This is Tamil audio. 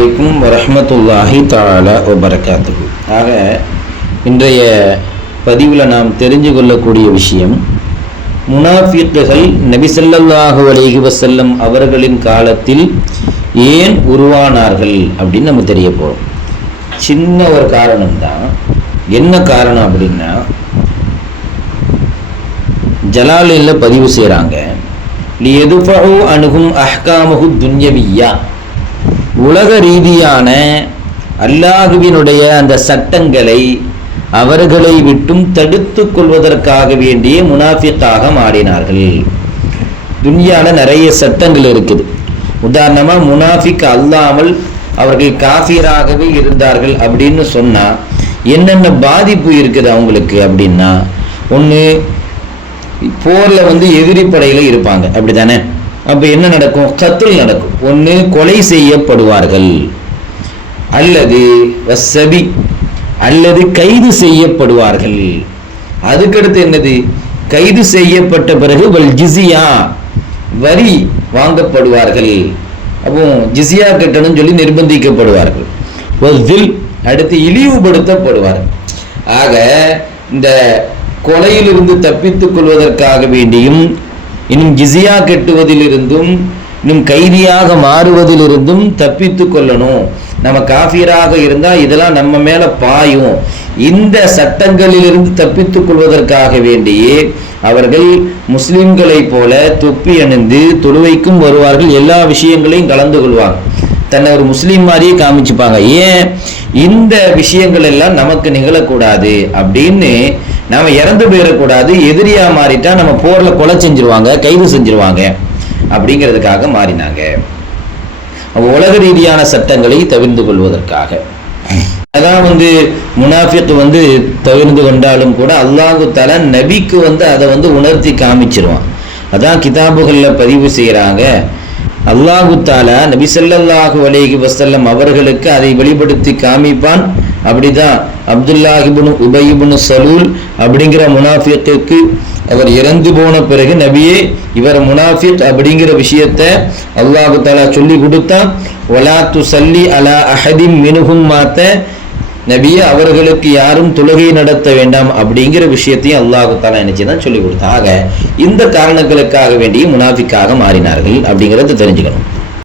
அலைக்கும் வரஹ்மத்துல்லாஹி தஆலா வபரகாத்துஹு. ஆக இன்றைய பதிவில் நாம் தெரிஞ்சு கொள்ளக்கூடிய விஷயம், முனாஃபிக்குகள் நபி ஸல்லல்லாஹு அலைஹி வஸல்லம் அவர்களின் காலத்தில் ஏன் உருவானார்கள் அப்படின்னு நம்ம தெரிய போகிறோம். சின்ன ஒரு காரணம்தான். என்ன காரணம் அப்படின்னா, ஜலாலில் பதிவு செய்கிறாங்க, லியதுஃபஉ அன்ஹும் அஹ்காமுஹு துன்யவிய்யா, உலக ரீதியான அல்லாஹுவினுடைய அந்த சட்டங்களை அவர்களை விட்டும் தடுத்து கொள்வதற்காக வேண்டிய முனாஃபிக்காக மாறினார்கள். துன்யால நிறைய சட்டங்கள் இருக்குது. உதாரணமாக முனாஃபிக் அல்லாமல் அவர்கள் காஃபிராகவே இருந்தார்கள் அப்படின்னு சொன்னால் என்னென்ன பாதிப்பு இருக்குது அவங்களுக்கு அப்படின்னா, ஒன்று, போரில் எதிரி படையில் இருப்பாங்க, அப்படி தானே? அப்போ என்ன நடக்கும்? கத்ல் நடக்கும். ஒன்று, கொலை செய்யப்படுவார்கள், அல்லது வசபி, அல்லது கைது செய்யப்படுவார்கள். அதுக்கடுத்து என்னது? கைது செய்யப்பட்ட பிறகு வல் ஜிஸியா, வரி வாங்கப்படுவார்கள். அப்போ ஜிஸியா கட்டணும் சொல்லி நிர்பந்திக்கப்படுவார்கள். அடுத்து இழிவுபடுத்தப்படுவார்கள். ஆக இந்த கொலையிலிருந்து தப்பித்துக் கொள்வதற்காக வேண்டியும், இன்னும் ஜிஸியா கட்டுவதிலிருந்தும், இன்னும் கைதியாக மாறுவதிலிருந்தும் தப்பித்து கொள்ளணும். நம்ம காஃபிராக இருந்தால் இதெல்லாம் நம்ம மேலே பாயும். இந்த சட்டங்களிலிருந்து தப்பித்துக் கொள்வதற்காக வேண்டியே அவர்கள் முஸ்லிம்களைப் போல தொப்பி அணிந்து தொழுவைக்கும் வருவார்கள், எல்லா விஷயங்களையும் கலந்து கொள்வாங்க, தன்னை ஒரு முஸ்லீம் மாதிரியே காமிச்சுப்பாங்க. ஏன்? இந்த விஷயங்கள் எல்லாம் நமக்கு நிகழக்கூடாது அப்படின்னு, நாம இறந்து போயிடக்கூடாது, எதிரியா மாறிட்டா நம்ம போர்ல கொலை செஞ்சிருவாங்க, கைது செஞ்சிருவாங்க அப்படிங்கிறதுக்காக மாறினாங்க. உலக ரீதியான சட்டங்களை தவிர்த்து கொள்வதற்காக. அதான் முனாஃபிக் தவிர்த்து கொண்டாலும் கூட அல்லாஹு தஆலா நபிக்கு அதை உணர்த்தி காமிச்சிருவான். அதான் கிதாபுகளில் பதிவு செய்கிறாங்க, அல்லாஹு தஆலா நபி ஸல்லல்லாஹு அலைஹி வஸல்லம் அவர்களுக்கு அதை வெளிப்படுத்தி காமிப்பான். அப்படிதான் அப்துல்லாஹ் இப்னு உபை இப்னு சலூல் அப்படிங்கிற முனாஃபிக்கு அவர் இறந்து போன பிறகு, நபியே இவர் முனாஃபிக் அப்படிங்கிற விஷயத்தை அல்லாஹு தஆலா சொல்லி கொடுத்தான். வலா துஸல்லி அலா அஹதிம் மின்ஹும் மாத்த, நபியே அவர்களுக்கு யாரும் தொழுகை நடத்த வேண்டாம் அப்படிங்கிற விஷயத்தையும் அல்லாஹு தஆலா நினைச்சுதான் சொல்லி கொடுத்தான். ஆக இந்த காரணங்களுக்காக வேண்டிய முனாஃபிக்காக மாறினார்கள் அப்படிங்கிறத தெரிஞ்சுக்கணும்.